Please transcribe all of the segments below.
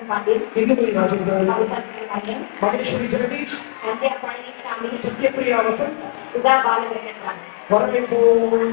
इंदुमती राजेंद्रन, मगेश्वरी जगदीश, सत्यप्रिया वसंत, सुधा बालकृष्ण, वरमेंपोल,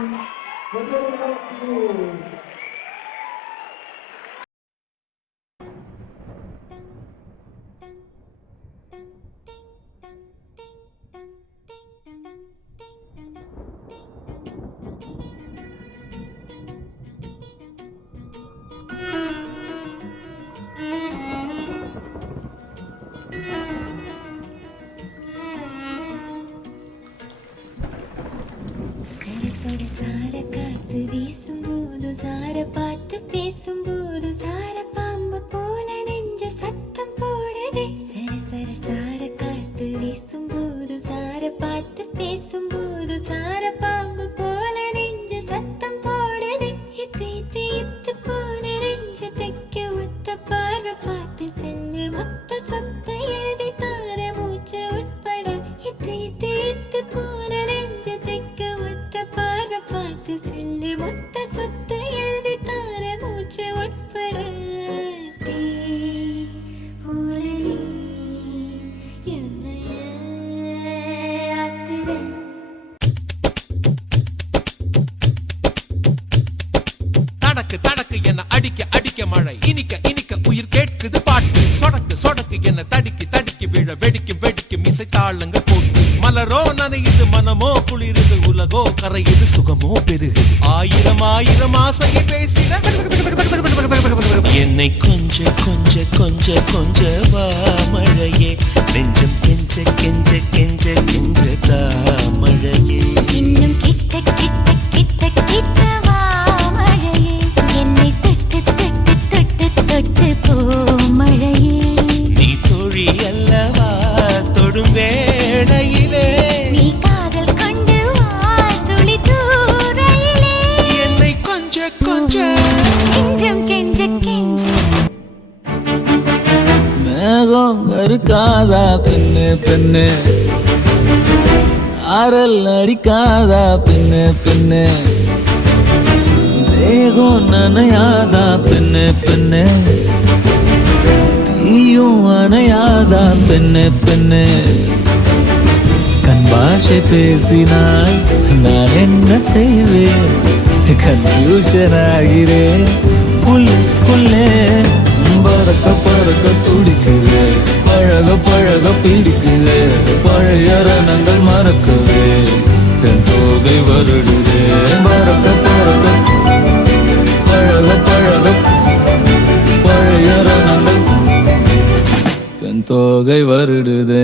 சார காத்து வீசும்போது சார பார்த்து பேசும்போது சார பாம்பு போல நெஞ்ச சத்தம் போடுதே சர சார காத்து வீசும்போது சார பார்த்து பேசும்போது சார பாம்பு போல நெஞ்ச சத்தம் போடுதே இத்து போன நெஞ்ச தைக்க ஒத்த பார்வை பார்த்து செல்லு மொத்த சொத்த எழுதி தார மூச்சு உட்பட இத்து போன நெஞ்ச தைக்க ஒத்த பார்வை பார்த்து செல்லு மொத்த சொத்த எழுதி தார மூச்சு உட்பட தடக்கு தடக்கு என்ன அடிக்க அடிக்க மழை இனிக்க இனிக்க உயிர் கேட்குது பாட்டு சொடக்கு சொடக்கு என்ன தடிக்கி தடிக்கி விழ வெடிக்கு வெடிக்கு மிசை தாளங்கள் போட்டு மலரோ நனையுது மனமோ குளிருது உலகோ கரையுது சுகமோ பெருகுது ஆயிரம் ஆயிரம் ஆசையை பேசிட என்னை கொஞ்ச கொஞ்ச கொஞ்ச கொஞ்ச வா மழையே நெஞ்சம் கெஞ்ச கெஞ்ச கெஞ்ச கெஞ்ச தா மழையே இன்னும் கிட்ட கிட்ட கிட்ட கிட்ட வா மழையே என்னை தொட்டு தொட்டு தொட்டு தொட்டு போ மழையே நீ தோழி அல்லவா தொடும் வேளையிலே நீ காதல் கொண்டு வா துளி தூரையிலே என்னை கொஞ்ச கொஞ்ச கெஞ்சம் கெஞ்ச கெஞ்ச மேகம் கருக்காதா பெண்ணு பெண்ணு சாரல் அடிக்காதா பெண்ணு பெண்ணு தேகம் நனையாதா பெண்ணு பெண்ணு தீயும் அணையாதா பெண்ணு பெண்ணு கண் பாஷை பேசினால் நான் என்ன செய்வேன் கன்ஃபியூஷன் ஆகிறேன் புல்லே பறக்க பறக்க துடிக்குது பழக பழக பிடிக்குது பழைய ரணங்கள் மறக்குது தன் தோகை வருடுது பறக்க பறக்க பழக பழக பழைய ரணங்கள் தன் தோகை வருடுது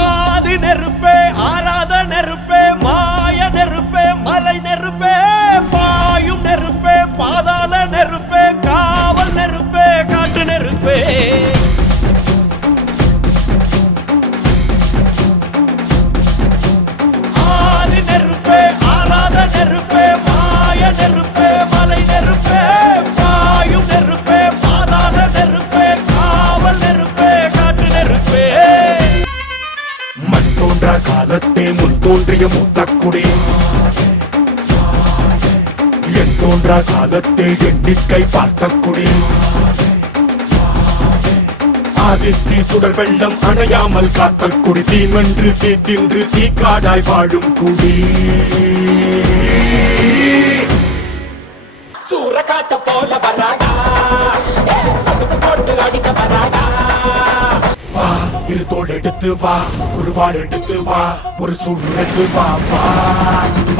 ஆதி நெருப்பே ஆராத நெருப்பே மாய நெருப்பே மலை நெருப்பே பாயும் நெருப்பே பாதாள நெருப்பே காவல் நெருப்பே காட்டு நெருப்பே ஆதி நெருப்பே ஆராத நெருப்பே மாய நெருப்பே மலை நெருப்பே பாயும் நெருப்பே பாதாள நெருப்பே காவல் நெருப்பே காட்டு நெருப்பே மண் தோன்றா காலத்தே முன் தோன்றிய மூத்தக்குடி என் தோன்றா காலத்தே எண்ணிக்கை பார்த்த குடி ஆதித்தி சுடர் வெள்ளம் அணையாமல் காத்த குடி தீமென்று தீ தின்று தீக்காடாய் வாழும் குடி சூறக்காத்த போல வராடா சத்துக்கு போட்டு அடிக்க வராடா வா இரு தோள் எடுத்து வா ஒரு வாள் எடுத்து வா ஒரு சூழ் எடுத்து வா வா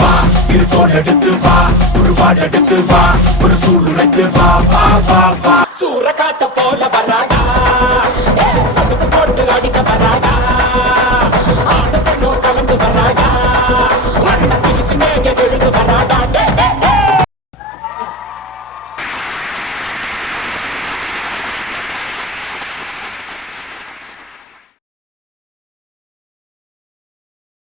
வா இரு தோள் எடுத்து வா ஒரு வாள் எடுத்து வா ஒரு சூழ் உழைத்து வா வா வா வா சூறக்காத்த போல வராடா